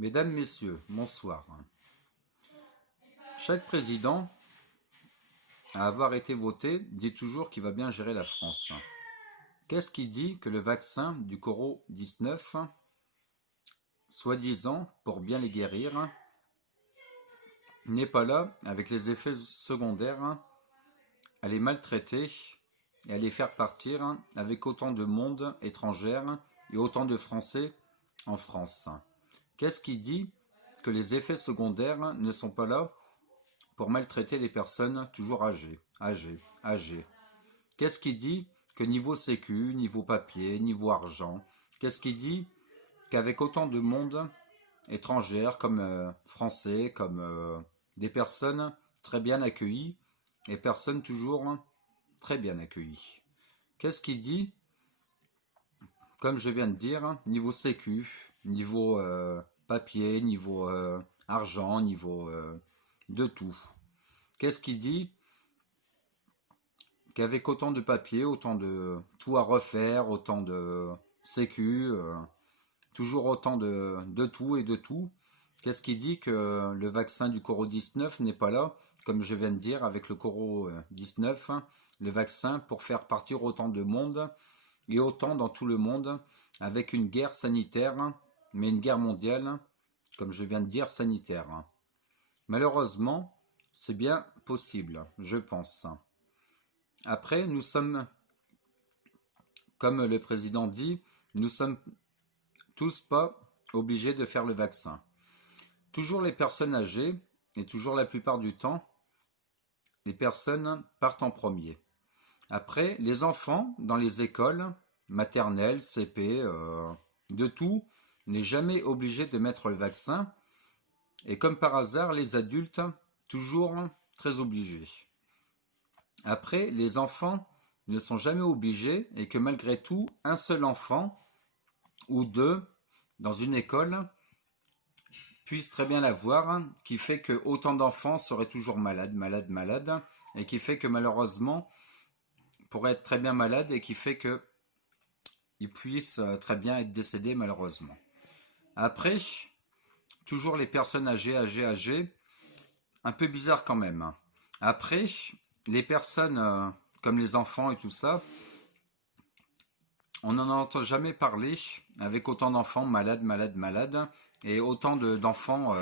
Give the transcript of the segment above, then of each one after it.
Mesdames, Messieurs, bonsoir. Chaque président, à avoir été voté, dit toujours qu'il va bien gérer la France. Qu'est-ce qui dit que le vaccin du Coro-19, soi-disant pour bien les guérir, n'est pas là avec les effets secondaires à les maltraiter et à les faire partir avec autant de monde étranger et autant de Français en France? Qu'est-ce qui dit que les effets secondaires ne sont pas là pour maltraiter les personnes toujours âgées? Qu'est-ce qui dit que niveau sécu, niveau papier, niveau argent, qu'est-ce qui dit qu'avec autant de monde étrangère comme français, comme des personnes très bien accueillies et personnes toujours très bien accueillies? Qu'est-ce qui dit, comme je viens de dire, niveau sécu, niveau papier, niveau argent, niveau de tout? Qu'est-ce qui dit qu'avec autant de papier, autant de tout à refaire, autant de sécu, toujours autant de tout et de tout, qu'est-ce qui dit que le vaccin du Coro-19 n'est pas là, comme je viens de dire, avec le Coro-19, le vaccin pour faire partir autant de monde, et autant dans tout le monde, avec une guerre sanitaire, mais une guerre mondiale, comme je viens de dire, sanitaire. Malheureusement, c'est bien possible, je pense. Après, nous sommes, comme le président dit, nous sommes tous pas obligés de faire le vaccin. Toujours les personnes âgées, et toujours la plupart du temps, les personnes partent en premier. Après, les enfants, dans les écoles, maternelles, CP, de tout, n'est jamais obligé de mettre le vaccin. Et comme par hasard, les adultes, toujours très obligés. Après, les enfants ne sont jamais obligés et que malgré tout, un seul enfant ou deux dans une école puisse très bien l'avoir, qui fait que autant d'enfants seraient toujours malades, et qui fait que malheureusement pourraient être très bien malades et qui fait que ils puissent très bien être décédés malheureusement. Après, toujours les personnes âgées, un peu bizarre quand même. Après, les personnes comme les enfants et tout ça, on n'en entend jamais parler avec autant d'enfants malades, et autant d'enfants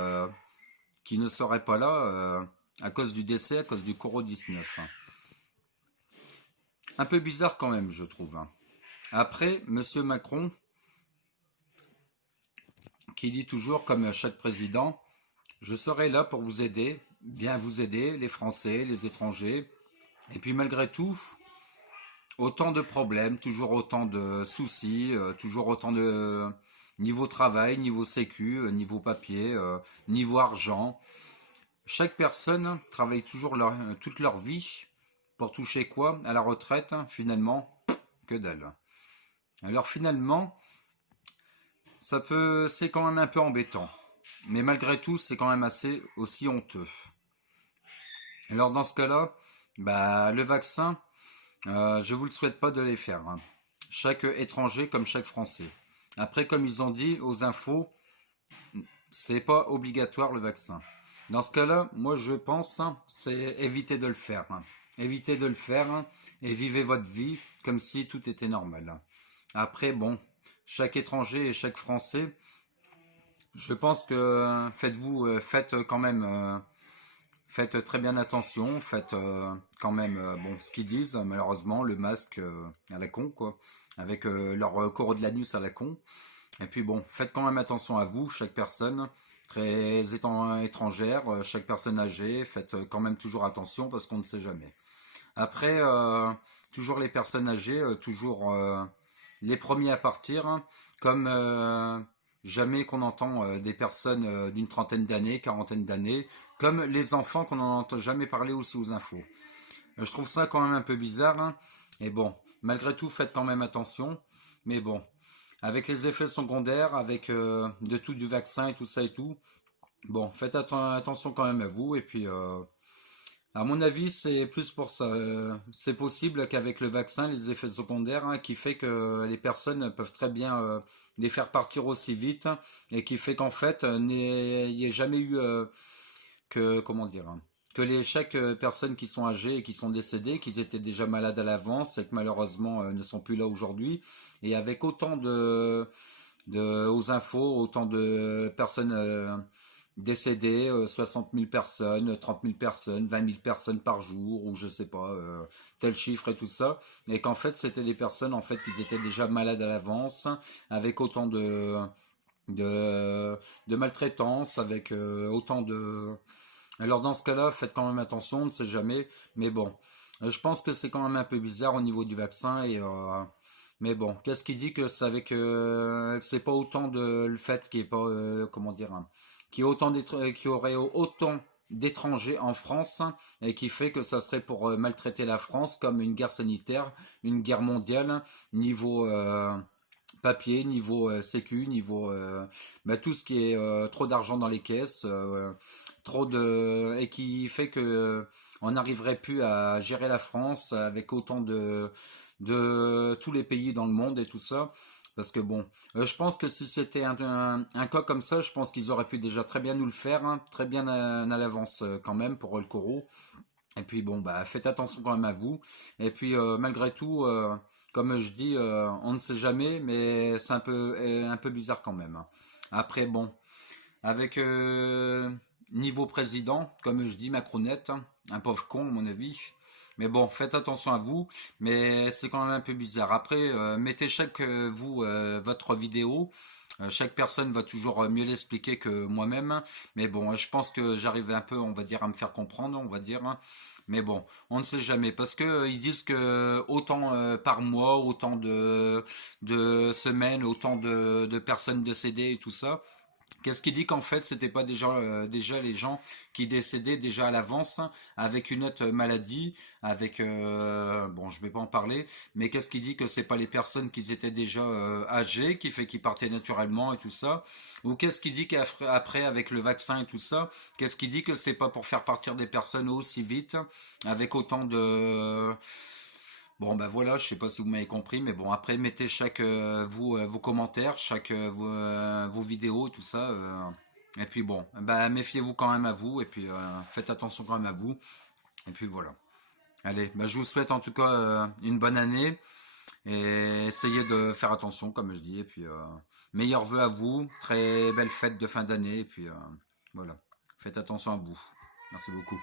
qui ne seraient pas là à cause du décès, à cause du Coro-19. Un peu bizarre quand même, je trouve. Après, Monsieur Macron, qui dit toujours, comme chaque président, je serai là pour vous aider, bien vous aider, les Français, les étrangers. Et puis malgré tout, autant de problèmes, toujours autant de soucis, toujours autant de niveau travail, niveau sécu, niveau papier, niveau argent. Chaque personne travaille toujours toute leur vie pour toucher quoi à la retraite? Finalement, que dalle. Alors finalement, c'est quand même un peu embêtant. Mais malgré tout, c'est quand même assez aussi honteux. Alors dans ce cas-là, le vaccin, je vous le souhaite pas de les faire. Chaque étranger comme chaque Français. Après, comme ils ont dit aux infos, c'est pas obligatoire le vaccin. Dans ce cas-là, moi je pense, c'est éviter de le faire. Évitez de le faire et vivez votre vie comme si tout était normal. Après, bon, chaque étranger et chaque Français, je pense que faites quand même, faites très bien attention, faites quand même bon ce qu'ils disent, malheureusement, le masque à la con, quoi, avec leur coraux de l'anus à la con. Et puis bon, faites quand même attention à vous, chaque personne, très étrangère, chaque personne âgée, faites quand même toujours attention parce qu'on ne sait jamais. Après, toujours les personnes âgées, toujours les premiers à partir, comme jamais qu'on entend des personnes d'une trentaine d'années, quarantaine d'années, comme les enfants qu'on n'en entend jamais parler aussi aux infos. Je trouve ça quand même un peu bizarre, et bon, malgré tout, faites quand même attention, mais bon, avec les effets secondaires, avec de tout du vaccin et tout ça et tout, bon, faites attention quand même à vous, et puis À mon avis, c'est plus pour ça. C'est possible qu'avec le vaccin, les effets secondaires, hein, qui fait que les personnes peuvent très bien les faire partir aussi vite, et qui fait qu'en fait, il n'y ait jamais eu que, comment dire, hein, que chaque personne qui sont âgées et qui sont décédées, qu'ils étaient déjà malades à l'avance et que malheureusement ne sont plus là aujourd'hui, et avec autant aux infos, autant de personnes décédées, 60 000 personnes, 30 000 personnes, 20 000 personnes par jour, ou je sais pas, tel chiffre et tout ça, et qu'en fait c'était des personnes en fait qui étaient déjà malades à l'avance, avec autant de, de maltraitance, avec autant de... Alors dans ce cas-là, faites quand même attention, on ne sait jamais, mais bon, je pense que c'est quand même un peu bizarre au niveau du vaccin, mais bon, qu'est-ce qui dit que c'est avec que c'est pas autant de le fait qu'il n'y ait pas comment dire, hein, qu'il y aurait autant d'étrangers en France, et qui fait que ça serait pour maltraiter la France comme une guerre sanitaire, une guerre mondiale niveau papier, niveau sécu, niveau bah, tout ce qui est trop d'argent dans les caisses, trop de et qui fait que on n'arriverait plus à gérer la France avec autant de tous les pays dans le monde et tout ça. Parce que bon, je pense que si c'était un cas comme ça, je pense qu'ils auraient pu déjà très bien nous le faire, hein, très bien à l'avance quand même pour le Coro. Et puis bon, bah faites attention quand même à vous. Et puis malgré tout, comme je dis, on ne sait jamais, mais c'est un peu bizarre quand même, hein. Après bon, avec niveau président, comme je dis, Macronette, hein, un pauvre con à mon avis. Mais bon, faites attention à vous, mais c'est quand même un peu bizarre. Après, mettez chaque vous votre vidéo. Chaque personne va toujours mieux l'expliquer que moi-même. Mais bon, je pense que j'arrive un peu, on va dire, à me faire comprendre, on va dire, hein. Mais bon, on ne sait jamais parce que ils disent que autant par mois, autant de semaines, autant de personnes décédées et tout ça. Qu'est-ce qui dit qu'en fait c'était pas déjà les gens qui décédaient déjà à l'avance avec une autre maladie, avec bon je vais pas en parler, mais qu'est-ce qui dit que c'est pas les personnes qui étaient déjà âgées qui fait qu'ils partaient naturellement et tout ça, ou qu'est-ce qui dit qu'après avec le vaccin et tout ça, qu'est-ce qui dit que c'est pas pour faire partir des personnes aussi vite avec autant de bon ben voilà, je sais pas si vous m'avez compris, mais bon après mettez chaque vos commentaires, chaque vos vidéos, tout ça. Et puis bon, bah méfiez-vous quand même à vous, et puis faites attention quand même à vous. Et puis voilà. Allez, bah, je vous souhaite en tout cas une bonne année, et essayez de faire attention comme je dis. Et puis meilleurs vœux à vous, très belle fête de fin d'année, et puis voilà. Faites attention à vous. Merci beaucoup.